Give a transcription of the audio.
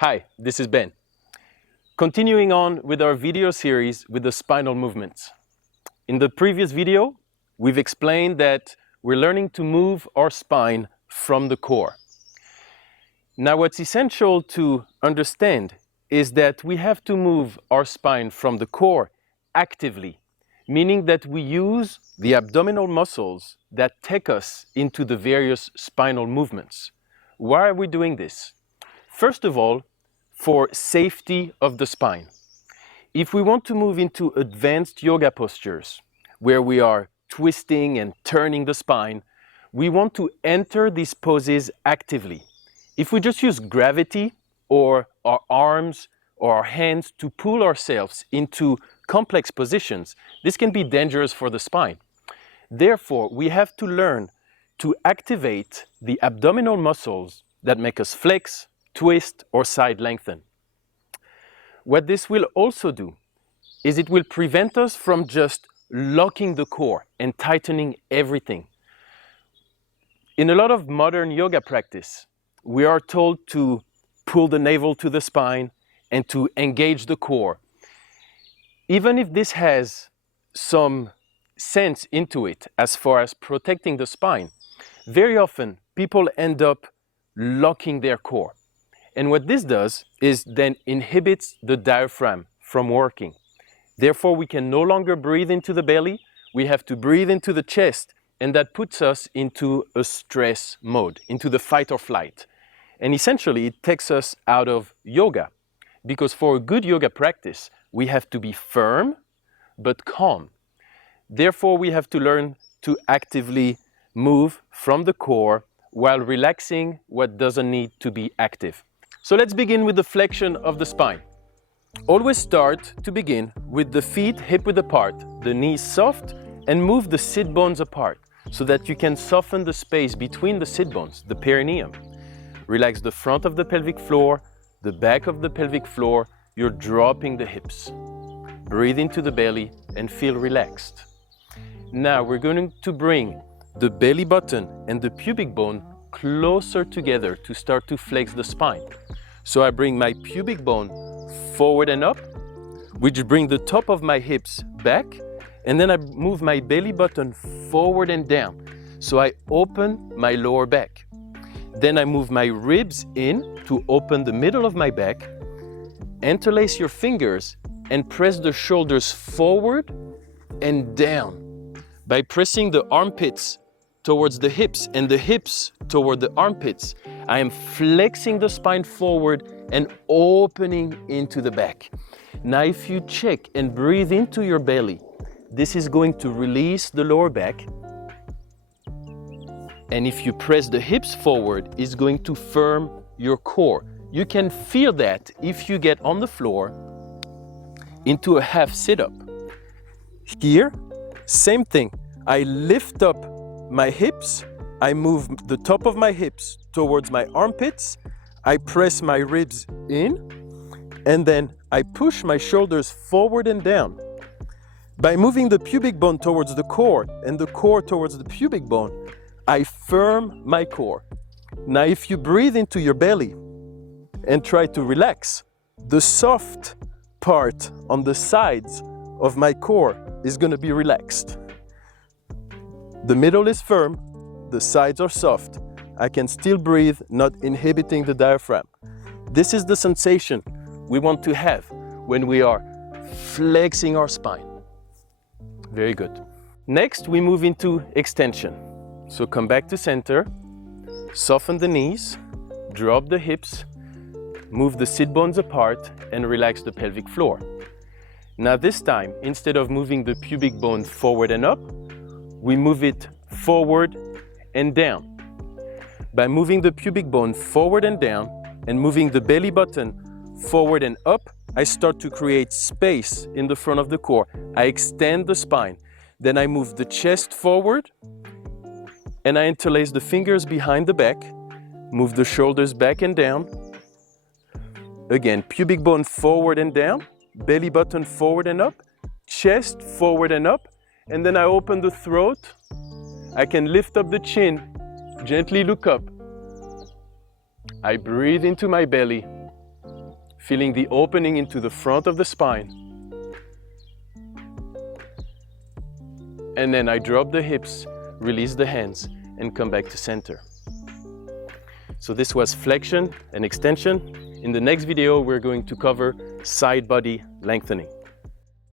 Hi, this is Ben. Continuing on with our video series with the spinal movements. In the previous video, we've explained that we're learning to move our spine from the core. Now, what's essential to understand is that we have to move our spine from the core actively, meaning that we use the abdominal muscles that take us into the various spinal movements. Why are we doing this? First of all, for safety of the spine. If we want to move into advanced yoga postures, where we are twisting and turning the spine, we want to enter these poses actively. If we just use gravity or our arms or our hands to pull ourselves into complex positions, this can be dangerous for the spine. Therefore, we have to learn to activate the abdominal muscles that make us flex, twist, or side lengthen. What this will also do is it will prevent us from just locking the core and tightening everything. In a lot of modern yoga practice, we are told to pull the navel to the spine and to engage the core. Even if this has some sense into it as far as protecting the spine, very often people end up locking their core. And what this does is then inhibits the diaphragm from working. Therefore, we can no longer breathe into the belly, we have to breathe into the chest, and that puts us into a stress mode, into the fight or flight. And essentially, it takes us out of yoga, because for a good yoga practice, we have to be firm but calm. Therefore, we have to learn to actively move from the core while relaxing what doesn't need to be active. So let's begin with the flexion of the spine. Always start to begin with the feet hip-width apart, the knees soft, and move the sit bones apart so that you can soften the space between the sit bones, the perineum. Relax the front of the pelvic floor, the back of the pelvic floor, you're dropping the hips. Breathe into the belly and feel relaxed. Now we're going to bring the belly button and the pubic bone closer together to start to flex the spine. So I bring my pubic bone forward and up, which bring the top of my hips back, and then I move my belly button forward and down. So I open my lower back. Then I move my ribs in to open the middle of my back. Interlace your fingers and press the shoulders forward and down. By pressing the armpits towards the hips and the hips toward the armpits, I am flexing the spine forward and opening into the back. Now if you check and breathe into your belly, this is going to release the lower back. And if you press the hips forward, it's going to firm your core. You can feel that if you get on the floor into a half sit-up. Here, same thing. I lift up my hips, I move the top of my hips towards my armpits, I press my ribs in, and then I push my shoulders forward and down. By moving the pubic bone towards the core and the core towards the pubic bone, I firm my core. Now if you breathe into your belly and try to relax, the soft part on the sides of my core is going to be relaxed. The middle is firm, the sides are soft. I can still breathe, not inhibiting the diaphragm. This is the sensation we want to have when we are flexing our spine. Very good. Next, we move into extension. So come back to center, soften the knees, drop the hips, move the sit bones apart, and relax the pelvic floor. Now this time, instead of moving the pubic bone forward and up, we move it forward and down. By moving the pubic bone forward and down and moving the belly button forward and up, I start to create space in the front of the core. I extend the spine. Then I move the chest forward and I interlace the fingers behind the back, move the shoulders back and down. Again, pubic bone forward and down, belly button forward and up, chest forward and up, and then I open the throat. I can lift up the chin, gently look up. I breathe into my belly feeling the opening into the front of the spine. And then I drop the hips, release the hands, and come back to center. So this was flexion and extension. In the next video, we're going to cover side body lengthening.